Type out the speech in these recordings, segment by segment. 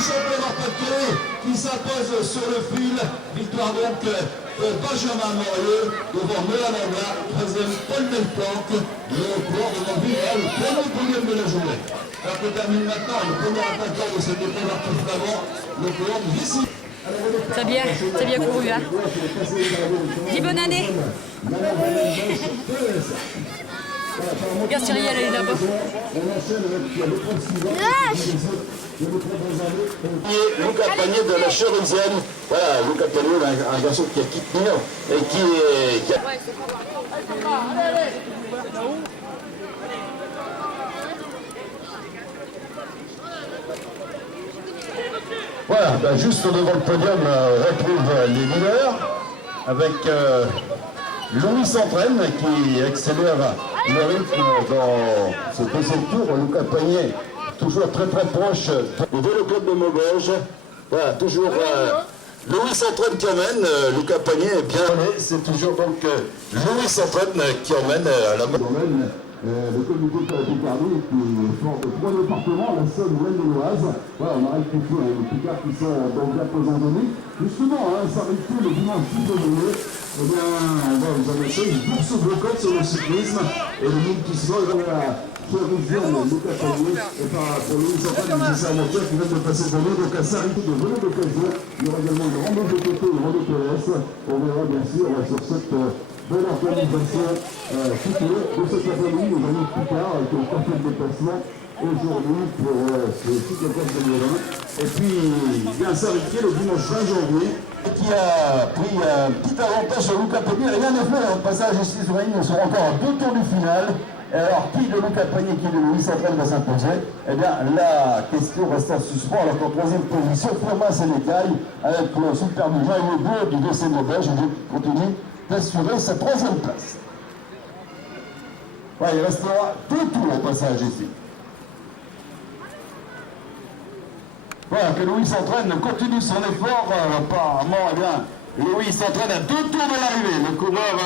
championnat papier qui s'impose sur le fil. Victoire donc Benjamin Morieux devant Melananga, troisième Paul Delplanque, le coureur de Montpellier, le premier podium de la journée. Alors que termine maintenant le premier attaquant de cette épreuve Arthur Flamand, le coureur de Vici. T'as bien couru, hein. Dis bonne année. Regarde Cyril, elle est là-bas. Luca Pagné de la Cherenzienne. Voilà, Luca Pagné, un garçon qui a quitté et qui a... Voilà, ben juste devant le podium, on retrouve les leaders avec Louis Centraine qui accélère le rythme dans ce deuxième tour. Luca Pagné, toujours très proche du Vélo Club de Maubeuge. Voilà, toujours Louis Centraine qui emmène, Luca Pagné est bien. C'est toujours donc Louis Centraine qui emmène à la main. Le comité de Picardie qui forme trois départements, la Saône, l'Aisne et l'Oise. Voilà, on a rectifié les Picards qui sont dans bien pesant. Justement, ça rectifie le dimanche 6 février. Eh bien, on va vous annoncer une course bloquante sur le cyclisme et le monde qui se voit à Cherenzienne, Luca Pagné, et pour Louis Centraine, c'est un moteur qui vient de passer de l'eau, donc à Sarité de vélo d'occasion. Il y aura également une rando de côté, une rando PS. On verra bien sûr sur cette belle organisation future de cette académie, les amis Picard qui ont fait le déplacement aujourd'hui pour ce cycle de 2020. Et puis, bien Sarité le dimanche 20 janvier, qui a pris un petit avantage sur Luca Pagné. Rien n'est fait, au passage ici sur la ligne, on sera encore à 2 tours du final. Et alors, qui de Luca Pagné, qui de Louis Centraine va s'imposer? Eh bien, la question reste en suspens, alors qu'en troisième position, Firmin Sénécal, avec le super maillot bleu du dossier de Maubeuge, continue d'assurer sa troisième place. Ouais, il restera 2 tours au passage ici. Voilà, que Louis Centraine continue son effort, apparemment, eh bien, Louis Centraine a 2 tours de l'arrivée, le coureur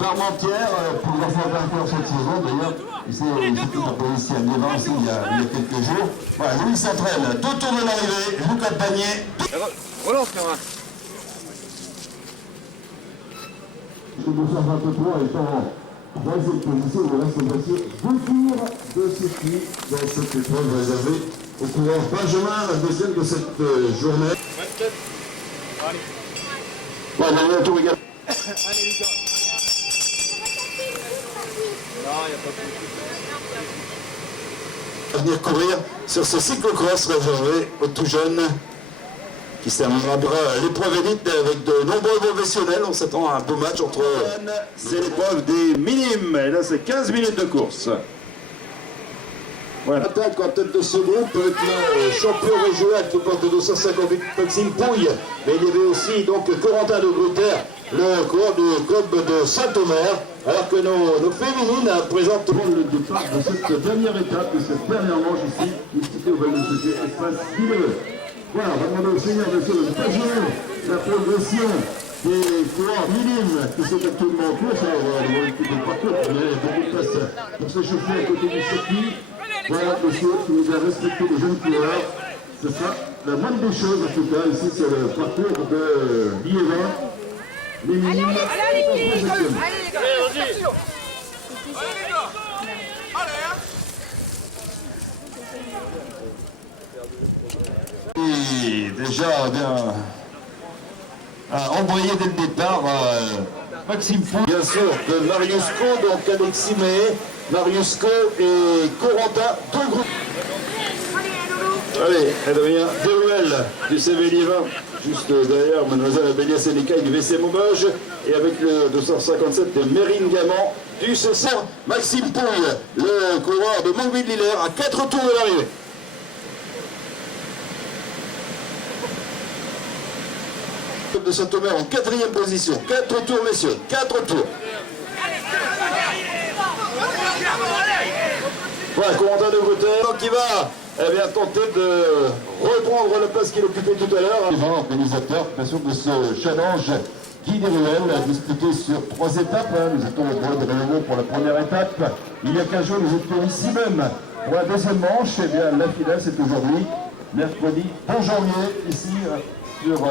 d'Armentières, pour la fois vainqueur cette saison, d'ailleurs, il s'est apparu ici à Névin aussi il y a quelques jours. Voilà, Louis Centraine, 2 tours de l'arrivée, Luca Pagné. Relance, Cameron. Le Bouchard 23 est en troisième position, il reste passé 2 tours de circuit dans cette épreuve réservée au coureur Benjamin, la deuxième de cette journée. 27. Allez. Bon, dernier tour également. Allez, Lucas. Non, il n'y a pas de À venir courir sur ce cyclocross réservé aux tout jeunes qui s'amènera l'épreuve élite avec de nombreux professionnels. On s'attend à un beau match entre... C'est l'épreuve des minimes, et là c'est 15 minutes de course. Voilà. Attaque en tête de ce groupe avec le champion régional qui porte 258 Maxime Pouille, mais il y avait aussi donc Corentin de Gruyter, le coureur du club de Saint-Omer, alors que nos féminines présentent le départ de cette dernière étape, de cette dernière manche ici, ici au Val de Sauté, espace 10 minutes. Voilà, on va demander au Seigneur de ne pas gérer la progression des coureurs minimes qui sont actuellement en course. Alors, on va voir une petite parcours, il y a beaucoup de place pour s'échauffer à côté du circuit. Voilà, monsieur, qui nous a respecté les jeunes coureurs. C'est ça, la moindre des choses en tout cas. Ici, c'est le parcours de Liévin. Les minimes. Allez, les gars. Allez, vas-y. Allez, les gars. Et déjà bien embrayé dès le départ, Maxime Pouille. Bien sûr, de Marius Co, donc Alexis Méé, Marius Co et Corentin, 2 groupes. Allez, Adrien Deruel du CV Liévin, juste derrière Mademoiselle Abélia Sénécaille du WC Maubeuge, et avec le 257 de Mérine Gaman du CSR, Maxime Pouille, le coureur de Montpellier à 4 tours de l'arrivée. De Saint-Omer en 4e position. 4 tours, messieurs. 4 tours. Voilà, Corentin de Gruyter qui va tenter de reprendre la place qu'il occupait tout à l'heure. Les organisateurs, bien sûr, de ce challenge Guy Deruel, disputé sur 3 étapes. Nous étions au bois de Réunion pour la première étape. Il y a 15 jours, nous étions ici même pour la deuxième manche. Eh bien, la finale, c'est aujourd'hui. mercredi 1 janvier, ici sur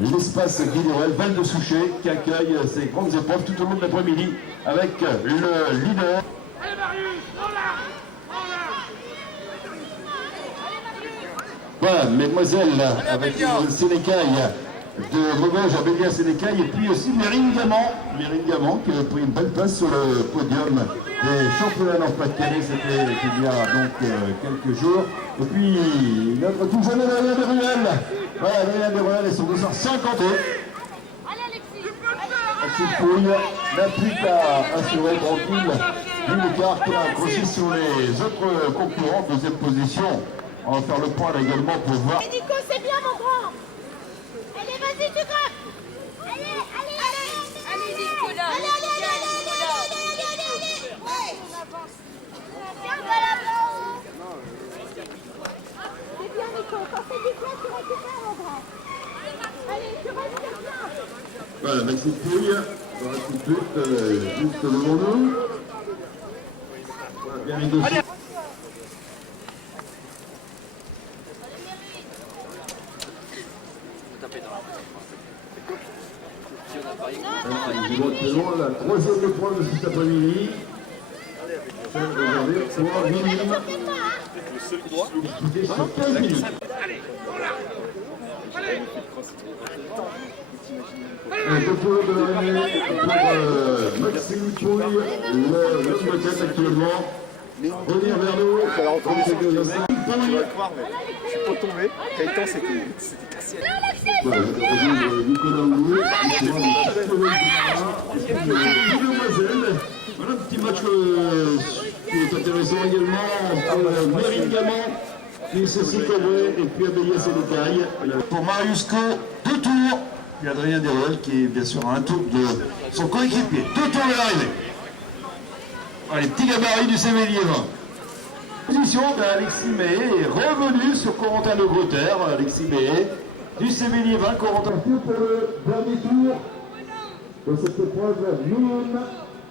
l'espace Guillerel, Val de Souchet, qui accueille ces grandes épreuves tout au long de l'après-midi avec le leader. Allez Marius, en large, Voilà, mesdemoiselles, avec le Sénécaille de Maubeuge à Béliard-Sénécaille, et puis aussi Mérine Gamant, qui a pris une belle place sur le podium des championnats Nord-Pas-de-Calais, c'était il y a donc quelques jours. Et puis notre tout jeune Adrien Desruelles, voilà, Adrien Desruelles et son 250. Alexis Pouille n'a plus qu'à assurer tranquille une carte à accrocher sur les autres concurrents, deuxième position. On va faire le point là également pour voir. Et Nico, c'est bien mon grand. Allez, vas-y, tu grappes. Allez, allez, allez. Allez, Nicolas. Allez, allez, allez, allez, allez, allez, allez. Ouais. Tiens, voilà, là-haut. C'est bien, Nico. Quand c'est du plat, tu récupères, mon grand. Allez, tu restes bien. Voilà, Maxime Pouille, dans la petite lutte, juste devant nous. Voilà, bien négocié. La troisième épreuve de cet après-midi. Celle réservée pour minimum. Disputée sur 15 minutes. Un concours de l'arrivée pour Maxime Pouille, le moitié actuellement. Revenir vers nous. Dans quelques instants. Je vais croire, mais je suis pas tombé. Gaëtan, c'était cassé. Voilà, Nicolas Houlou, qui sera le et puis demoiselle. Voilà un petit match qui est intéressant également entre Mérine Gamant, qui se s'y couvrait, et puis Abélia Sénécaille. Pour Marius Co, 2 tours. Puis Adrien Desruelles, qui est bien sûr à un tour de son coéquipier. 2 tours de l'arrivée. Allez, petit gabarit du Sémélier 20. Position d'Alexis Méhé est revenu sur Corentin Le Grotter. Alexis Méhé du Sémélier 20, Corentin. Pour le dernier tour de cette épreuve minime.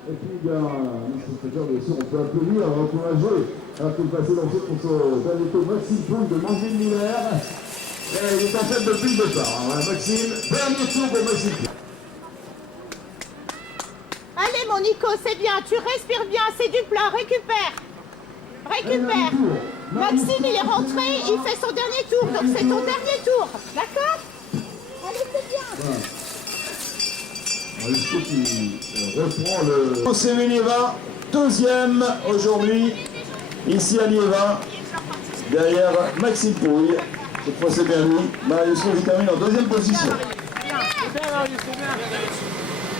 Et puis, bien, Mr. Spector, bien sûr, on peut applaudir, encourager, alors qu'il passait dans pour son dernier tour, Maxime Pouille de Mangine Miller. Et il est en fait depuis le départ. Voilà, Maxime, dernier tour pour Maxime Pouille. Allez, mon Nico, c'est bien. Tu respires bien. C'est du plat. Récupère. Récupère. Maxime, il est rentré. Il fait son dernier tour. Donc, c'est ton dernier tour. D'accord? Allez, c'est bien. Voilà. Jusqu'au qui reprend le Sémélier 20, deuxième aujourd'hui, ici à Liévin, derrière Maxime Pouille. Cette fois c'est bien lui. Marius qui termine en deuxième position.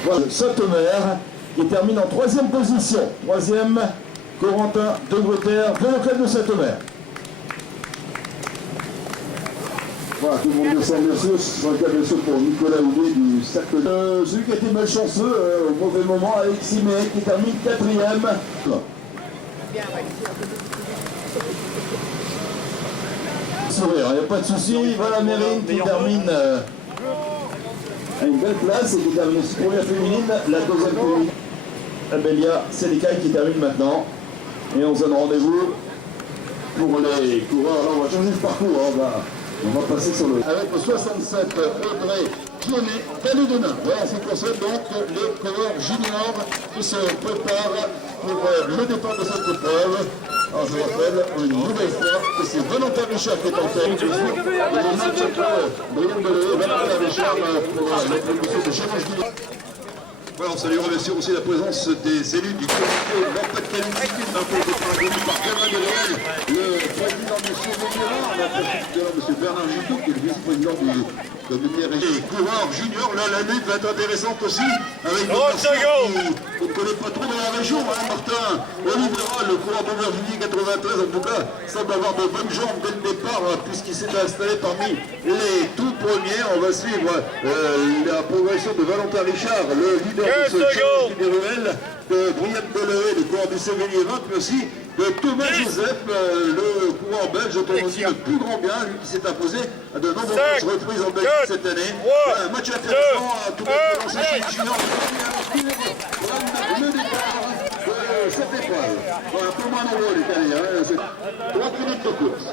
Voilà, Sautemer qui termine en troisième position. Troisième, Corentin De Grotter, de club de Sautemer. Voilà, tout le monde descend bien sûr, c'est un cas bien sûr pour Nicolas Houlier du cercle. Celui qui a été malchanceux au mauvais moment, Alexis Méhé qui termine quatrième. Sourire, il n'y a pas de souci. Voilà Mérine qui termine à une belle place et qui termine première féminine, la deuxième féminine. Abélia Sénécaille qui termine maintenant. Et on se donne rendez-vous pour les coureurs. Alors on va changer de parcours, on va passer sur le... Avec le 67, Audrey Pionnet, Calédonin. Voilà, c'est pour ça donc les coureurs juniors qui se préparent pour le départ de cette épreuve. Alors je rappelle une nouvelle fois que c'est Valentin Richard qui est en tête. Le match entre Brian Deleuze et Valentin Richard pour la promotion de Challenge. Voilà, on saluera bien sûr aussi la présence des élus du comité Nord-Pas-de-Calais conduit par Bernard Desruelles, le président M. Vénérard, M. Bernard Gitou, qui est le vice-président du comité régional. Les coureurs juniors, là la lutte va être intéressante aussi, avec des personnes qu'on ne connaît pas trop dans la région, hein, Martin Olivera, le coureur de Virginie 93, en tout cas, semble avoir de bonnes jambes dès le départ, puisqu'il s'est installé parmi les tout premiers. On va suivre la progression de Valentin Richard, le leader de ce challenge des ruelles, de Brian Deleuze, le coureur du Sémélier 20, mais aussi de Thomas Joseph, le coureur belge, automobile le plus grand bien, lui qui s'est imposé à de nombreuses reprises en Belgique cette année. Voilà, un match intéressant, tout le monde peut lancer chez les juniors. Le départ de cette épreuve. un peu moins nombreux les Canadiens, hein, c'est 3 minutes de course.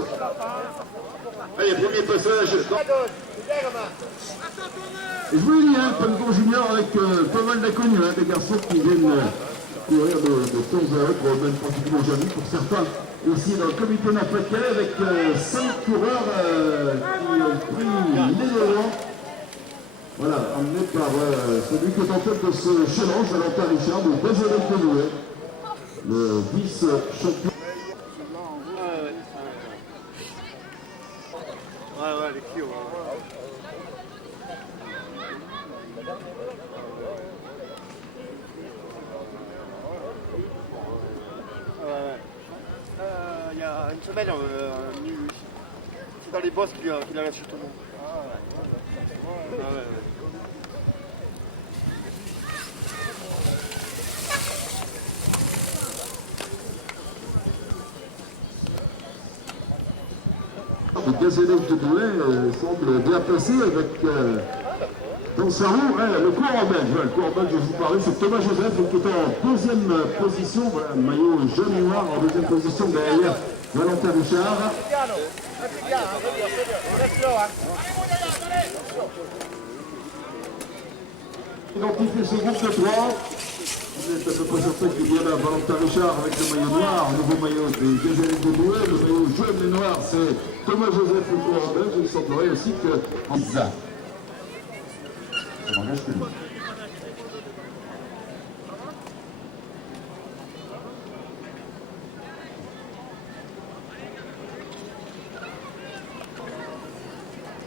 Allez, premier passage. Et je vous l'ai dit, hein, peloton junior avec pas mal d'inconnus, hein, des garçons qui viennent courir de temps à autre, même pratiquement jamais pour certains. Ici dans le comité Nord-Pas-de-Calais avec 5 coureurs qui ont pris les devants. Voilà, emmené par celui qui est en tête de ce challenge, Valentin Richard, de Gazélec de Douai, le vice-champion. Ouais, les Clio. Il y a une semaine, c'est dans les bosses qu'il a lâché tout le monde. Ah ouais. Le Gazélec de Douai semble bien placé avec dans sa roue le coureur belge. Le coureur belge, je vous parlais, c'est Thomas Joseph qui est en deuxième position. Voilà, maillot jaune et noir en deuxième position derrière Valentin Richard. Identifier ce groupe de 3. Vous êtes à peu près certain qu'il y a là Valentin Richard avec le maillot noir, le nouveau maillot des Gazélec de Douai. Le maillot jaune et noir, c'est Thomas Joseph, le coureur belge. Il semblerait aussi que ça n'engage que lui.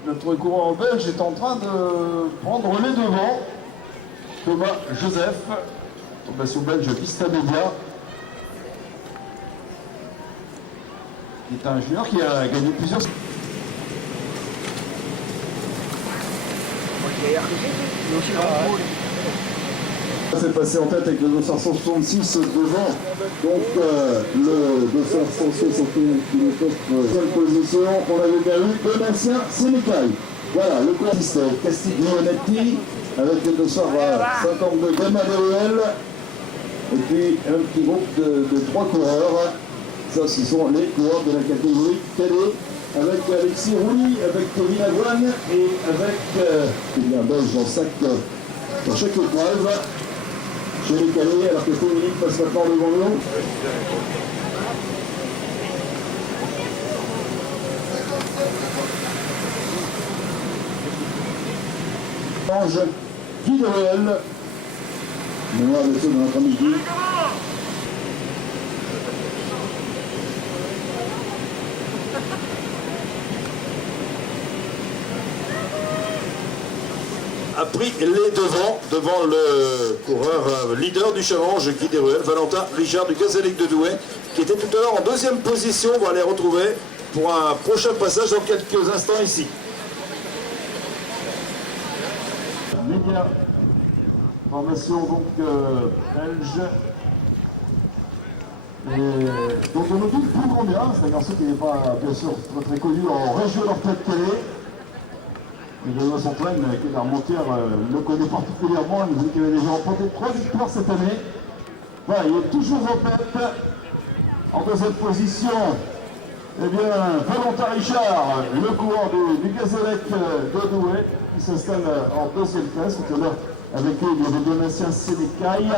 Notre coureur belge est en train de prendre les devants. Thomas Joseph, formation belge Vista Media, qui est un junior qui a gagné plusieurs. C'est passé en tête avec le 266 devant, donc le 261 qui est en seule position. On avait bien vu Donatien Sénécal. Voilà, le course Castiglionetti avec le 252 Gamma DEL et puis un petit groupe de 3 coureurs. Ça, ce sont les coureurs de la catégorie cadet avec Alexis Rouly, avec Kevin Avoine et avec un belge dans chaque épreuve. Chez les calés, alors que Dominique passe maintenant devant nous. Ange Guy de Réel. Mémoire de ceux de notre midi. A pris les devant le coureur leader du challenge Guy Desruelles, Valentin Richard du Gazélec de Douai, qui était tout à l'heure en deuxième position. On va les retrouver pour un prochain passage dans quelques instants ici. Média, formation donc belge, et dont on ne doute plus combien, c'est un garçon qui n'est pas bien sûr très connu en région Nord-Pas-de-Calais. Le Saint-Antoine, qui est remonteur, le connaît particulièrement. Il nous dit qu'il avait déjà remporté 3 victoires cette année. Voilà, il est toujours en tête. En deuxième position, eh bien, Valentin Richard, le coureur du Gazélec de Douai, qui s'installe en deuxième place. Tout à l'heure, avec eux, il y avait Donatien Sénécaille,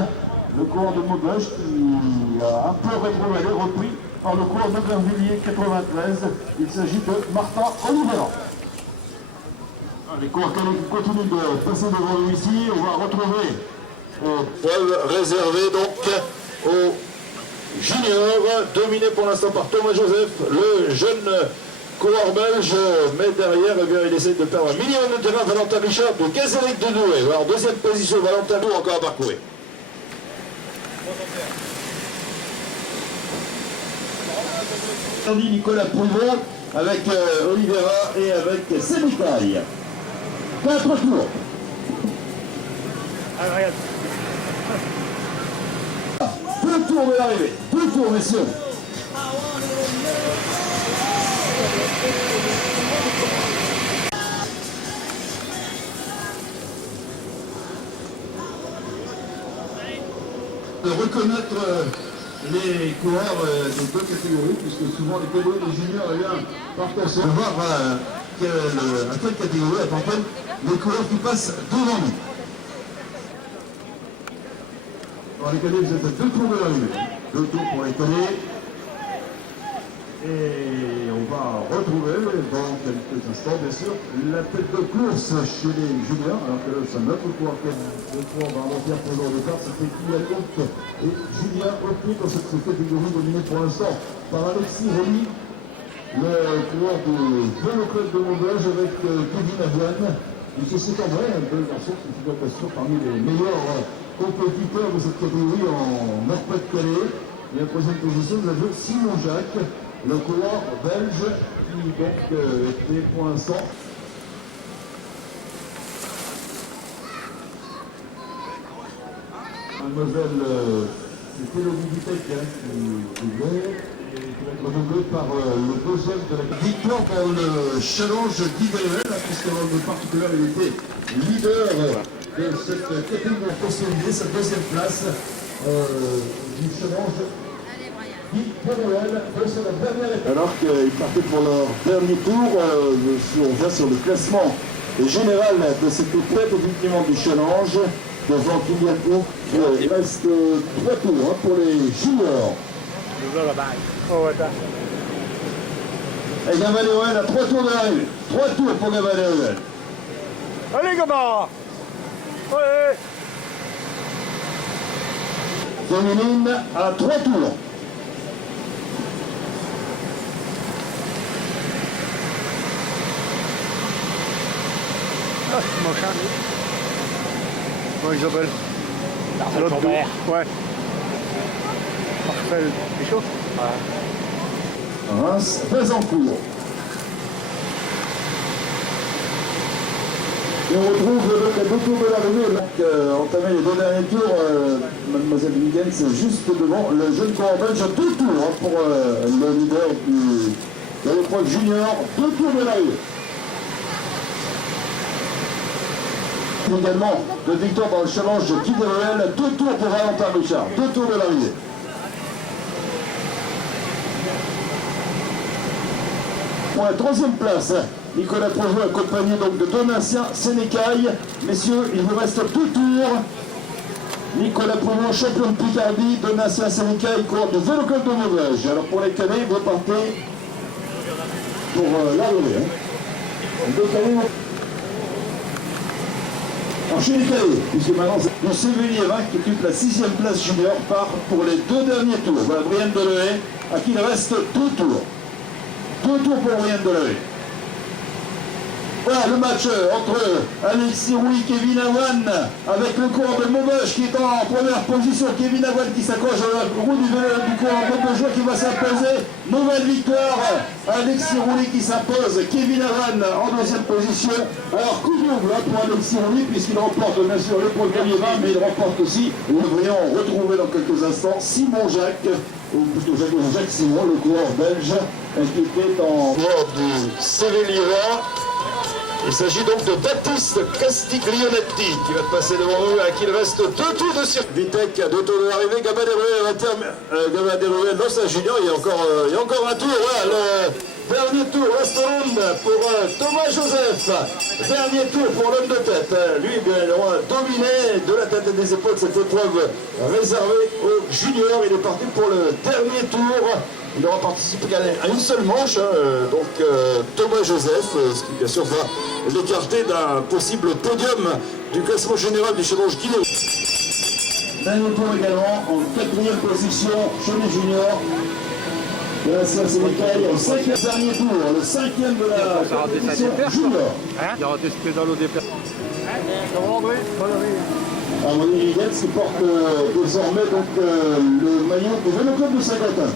le coureur de Maubeuge, qui a un peu rétrogradé, repris par le coureur d'Aubervilliers 93. Il s'agit de Martin Olivera. Les coureurs qui continuent de passer devant nous ici. On va retrouver preuve réservée donc aux juniors, dominé pour l'instant par Thomas Joseph, le jeune coureur belge, mais derrière, eh bien, il essaie de perdre un million de terrain. Valentin Richard de Gazélec de Douai. Alors, deuxième position, Valentin Douai encore à parcourir. Nicolas Prouvon avec Olivera et avec Sénécaille. 4 tours. Ah, regarde. 2 tours de l'arrivée. 2 tours, messieurs. De reconnaître les coureurs des deux catégories, puisque souvent les catégories des juniors partent à voir à quelle catégorie appartiennent les coureurs qui passent devant nous. Alors les cadets, vous êtes à 2 tours de l'arrivée. 2 tours pour les cadets. Et on va retrouver dans quelques instants, bien sûr, la tête de course chez les juniors, alors que c'est notre coureur va remonter pour le départ, c'était Kylian Hook et Julien Hockey dans cette catégorie dominée pour l'instant par Alexis Rémy, le coureur du Vélo Club de Maubeuge avec Kevin Avoine. C'est en vrai, deux garçons qui figurent bien sûr parmi les meilleurs compétiteurs de cette catégorie en Nord-Pas-de-Calais. Et en troisième position, nous avons Simon Jacques, le coureur belge qui donc était pour l'instant mademoiselle c'était le Vitec qui doublait et qui va être redoublé par le deuxième de la victoire dans le challenge d'Iverel, puisque dans le particulier il était leader de cette catégorie consolidée, sa deuxième place du challenge. Alors qu'ils partaient pour leur dernier tour, on vient sur le classement général de cette tête effectivement du challenge, devant Kylian Hook. Il reste 3 tours pour les juniors. Et Gavin Deruel à 3 tours de l'arrivée. 3 tours pour Gavin Deruel. Allez, Gabin! Allez! Féminine à 3 tours. Ah, c'est moche, hein. Comment ils s'appellent? L'autre tour. Ouais. Marcel, c'est chaud? Ouais. Reims, Bézancourt. Et on retrouve les 2 tours de l'arrivée. Entamer les 2 derniers tours, Mademoiselle Wiggins juste devant le jeune coureur belge. 2 tours pour le leader de l'épreuve junior. 2 tours de l'arrivée. Également de victoire dans le challenge de Guy Deruel. 2 tours pour Valentin Richard. 2 tours de l'arrivée. Pour la 3e place, Nicolas Provost accompagné donc de Donatien Sénécaille. Messieurs, il vous reste 2 tours. Nicolas Provost, champion de Picardie, Donatien Sénécaille, coureur du Vélo Club de Maubeuge. Alors pour les cadets, vous partez pour l'arrivée. Alors chez les cadets, puisque maintenant le Sévéliévin qui occupe la 6e place junior part pour les 2 derniers tours. Voilà Brian Deleué, à qui il reste 2 tours. 2 tours pour Brian Deleué. Voilà le match entre Alexis Rouy et Kevin Avoine, avec le coureur de Maubeuge qui est en première position. Kevin Avoine qui s'accroche à la roue du coureur Maubeugeois qui va s'imposer. Nouvelle victoire, Alexis Rouy qui s'impose. Kevin Avoine en 2e position. Alors coup double pour Alexis Rouy puisqu'il remporte bien sûr le premier 20, mais il remporte aussi, nous devrions retrouver dans quelques instants, Simon Jacques, ou plutôt Jacques Simon, le coureur belge, qui était en coureur du Sévéliévin. Il s'agit donc de Baptiste Castiglionetti qui va passer devant eux, à qui il reste 2 tours de circuit. Vitec, 2 tours de l'arrivée, Gabin Deruel dans sa junior, il y a encore un tour, voilà, le dernier tour, last round pour Thomas Joseph. Dernier tour pour l'homme de tête, lui bien il aura dominé de la tête et des épaules cette épreuve réservée aux juniors. Il est parti pour le dernier tour. Il aura participé à une seule manche, Thomas Joseph, ce qui bien sûr va l'écarter d'un possible podium du classement général du challenge Guinéen. Dernier tour également en 4e position chez les juniors. Là, ça c'est l'écaille au 5e dernier tour, le 5e de la compétition junior. Il y aura des pédales au déplacement. Harmonie Liguette qui porte désormais donc, le maillot du Vélo Club de Saint-Quentin.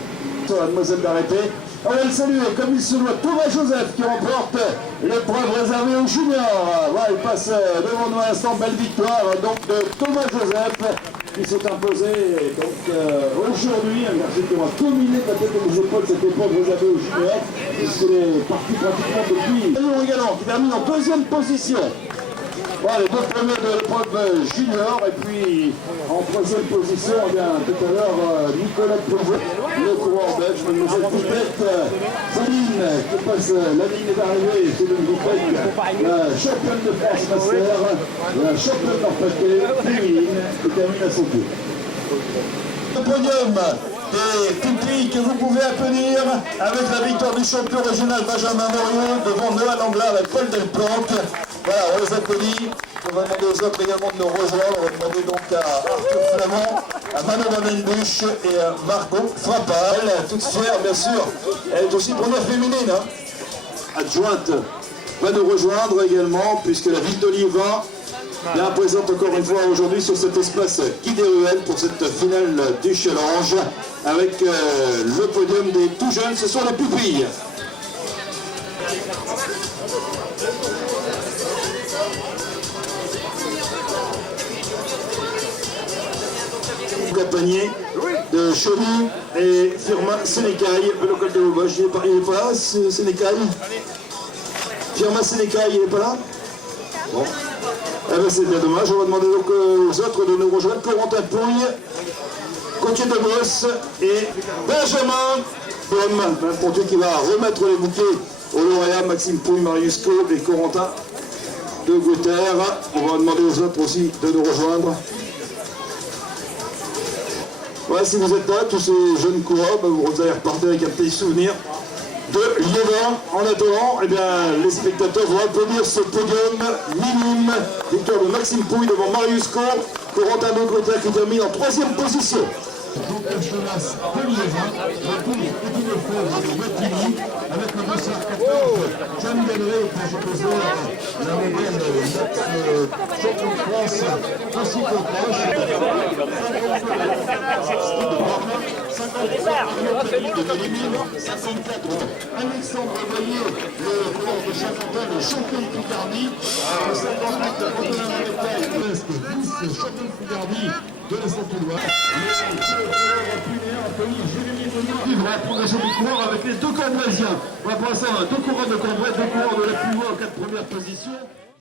Mademoiselle d'arrêter. On va le saluer comme il se doit, Thomas Joseph qui remporte l'épreuve réservée aux juniors. Voilà, il passe devant nous à l'instant, belle victoire donc de Thomas Joseph qui s'est imposé donc aujourd'hui, un garçon qui aura dominé la tête des épaules cette épreuve réservée aux juniors, puisqu'il est parti pratiquement depuis. Daniel Regalant qui termine en 2e position. Bon, les deux premiers de l'épreuve junior, et puis en troisième position, eh bien, tout à l'heure, Nicolas Prouvé, le coureur belge, mademoiselle Poupette, Céline, qui passe la ligne d'arrivée, Céline Poupette, la championne de France Master, la championne d'Arpaquet, féminine, qui termine à son tour. Le podium des pupilles que vous pouvez applaudir avec la victoire du champion régional Benjamin Moriot devant Noël Anglard et Paul Delporte. Voilà, on les applaudit. On va demander aux autres également de nous rejoindre. On va demander donc à Arthur Flamand, à Manon Vandenbuch et à Margot Frappal. Toute fière, bien sûr. Elle est aussi première féminine. Adjointe va nous rejoindre également, puisque la ville d'Oliva bien présente encore une fois aujourd'hui sur cet espace Guy des Ruelles pour cette finale du challenge avec le podium des tout jeunes, ce sont les pupilles. Accompagné de Chauny et Firmin Sénécaille, le local de Louvache, il n'est pas là, Sénécaille. Firmin Sénécaille, il n'est pas là. Bon. Eh ben c'est bien dommage, on va demander donc aux autres de nous rejoindre. Corentin Pouille, Gauthier de Bosse et Benjamin Pomme, pour Dieu qui va remettre les bouquets aux lauréats Maxime Pouille, Marius Coe et Corentin de Gauter. On va demander aux autres aussi de nous rejoindre. Voilà, si vous êtes là, tous ces jeunes coureurs, vous allez repartir avec un petit souvenir de Liévin. En attendant, eh bien, les spectateurs vont applaudir ce podium minime. Victoire de Maxime Pouille devant Marius Coe, Corentin de Gauter qui termine en 3e position. Donc la chenasse de Liévin, la tour Eddy Lefebvre de Matigny, avec le 214, Jeanne Galeret pour opposer la modèle champion de France en cyclocross. 54, Alexandre Boyer, le coureur de Charenton, le champion de Picardie. 58, Antonin Marétaille, vice-champion de Picardie de la Saint-Éloi. Vivre la progression du coureur avec les deux Cambrésiens. On va pour l'instant 2 coureurs de Cambrai, 2 coureurs de la plus haut en 4 premières positions.